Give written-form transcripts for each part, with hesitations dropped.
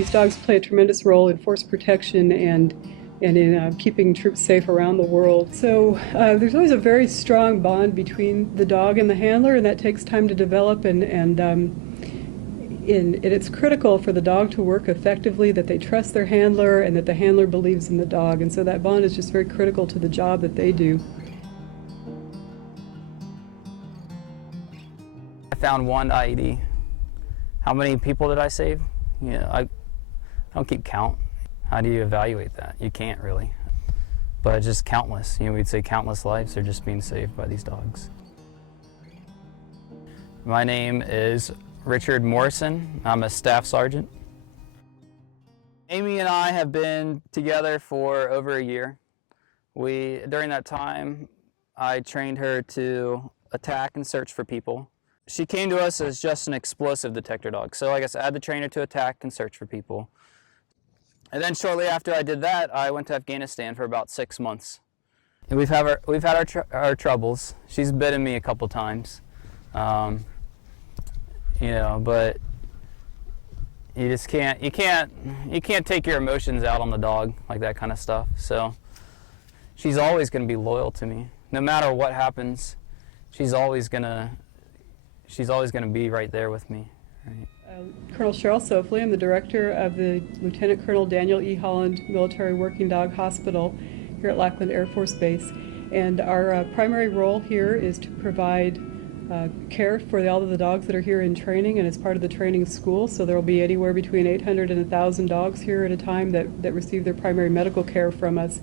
These dogs play a tremendous role in force protection and in keeping troops safe around the world. So there's always a very strong bond between the dog and the handler, and that takes time to develop. And it's critical for the dog to work effectively, that they trust their handler and that the handler believes in the dog. And so that bond is just very critical to the job that they do. I found one IED. How many people did I save? I don't keep count. How do you evaluate that? You can't really. But just countless. We'd say countless lives are just being saved by these dogs. My name is Richard Morrison. I'm a staff sergeant. Amy and I have been together for over a year. During that time, I trained her to attack and search for people. She came to us as just an explosive detector dog. So like I said, I had to train her to attack and search for people. And then shortly after I did that, I went to Afghanistan for about 6 months. And we've had our troubles. She's bitten me a couple times, but you just can't take your emotions out on the dog, like that kind of stuff. So she's always going to be loyal to me, no matter what happens. She's always going to be right there with me. Right. Colonel Cheryl Sofley. I'm the director of the Lieutenant Colonel Daniel E. Holland Military Working Dog Hospital here at Lackland Air Force Base. And our primary role here is to provide care for all of the dogs that are here in training and as part of the training school. So there will be anywhere between 800 and 1,000 dogs here at a time that receive their primary medical care from us.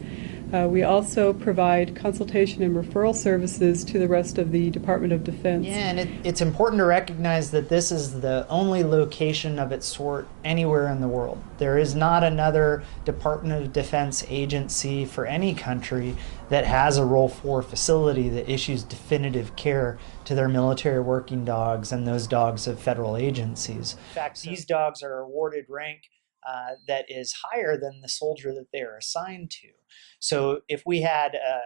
We also provide consultation and referral services to the rest of the Department of Defense. Yeah, and it's important to recognize that this is the only location of its sort anywhere in the world. There is not another Department of Defense agency for any country that has a Role 4 facility that issues definitive care to their military working dogs and those dogs of federal agencies. In fact, these dogs are awarded rank that is higher than the soldier that they are assigned to. So if we had a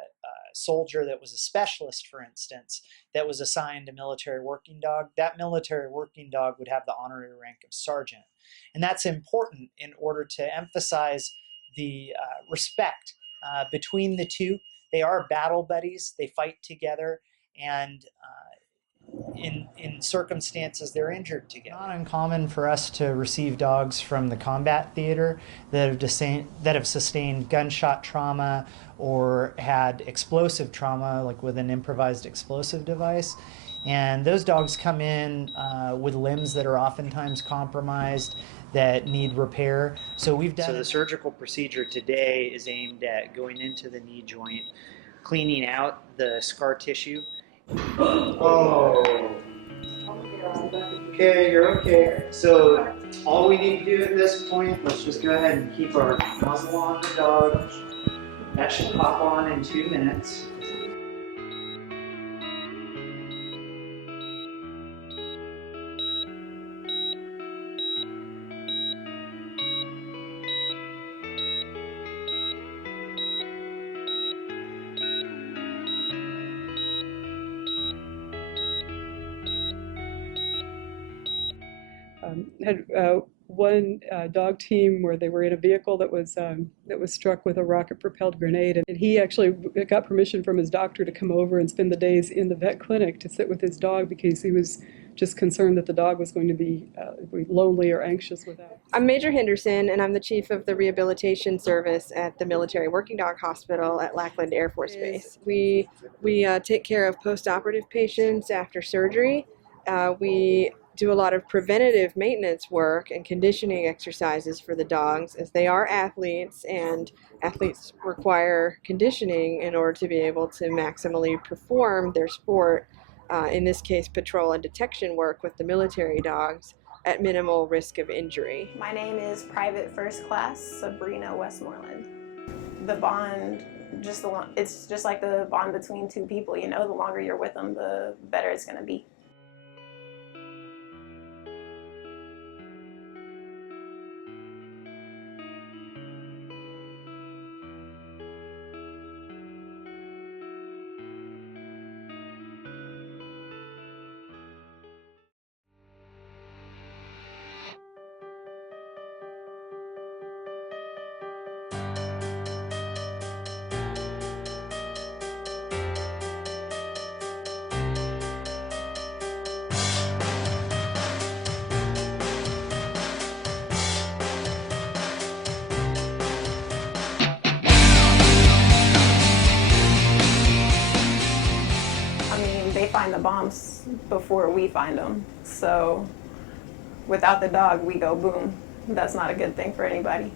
soldier that was a specialist, for instance, that was assigned a military working dog, that military working dog would have the honorary rank of sergeant. And that's important in order to emphasize the respect between the two. They are battle buddies, they fight together, and in circumstances they're injured together. It's not uncommon for us to receive dogs from the combat theater that have sustained gunshot trauma or had explosive trauma, like with an improvised explosive device. And those dogs come in with limbs that are oftentimes compromised, that need repair. So the surgical procedure today is aimed at going into the knee joint, cleaning out the scar tissue. Oh. Okay, you're okay. So all we need to do at this point, let's just go ahead and keep our muzzle on the dog. That should pop on in 2 minutes. Had one dog team where they were in a vehicle that was struck with a rocket-propelled grenade, and he actually got permission from his doctor to come over and spend the days in the vet clinic to sit with his dog because he was just concerned that the dog was going to be lonely or anxious without. I'm Major Henderson, and I'm the chief of the rehabilitation service at the Military Working Dog Hospital at Lackland Air Force Base. We take care of post-operative patients after surgery. We do a lot of preventative maintenance work and conditioning exercises for the dogs, as they are athletes, and athletes require conditioning in order to be able to maximally perform their sport, in this case patrol and detection work with the military dogs at minimal risk of injury. My name is Private First Class Sabrina Westmoreland. The bond, it's just like the bond between two people, the longer you're with them, the better it's going to be. bombs before we find them. So without the dog, we go boom. That's not a good thing for anybody.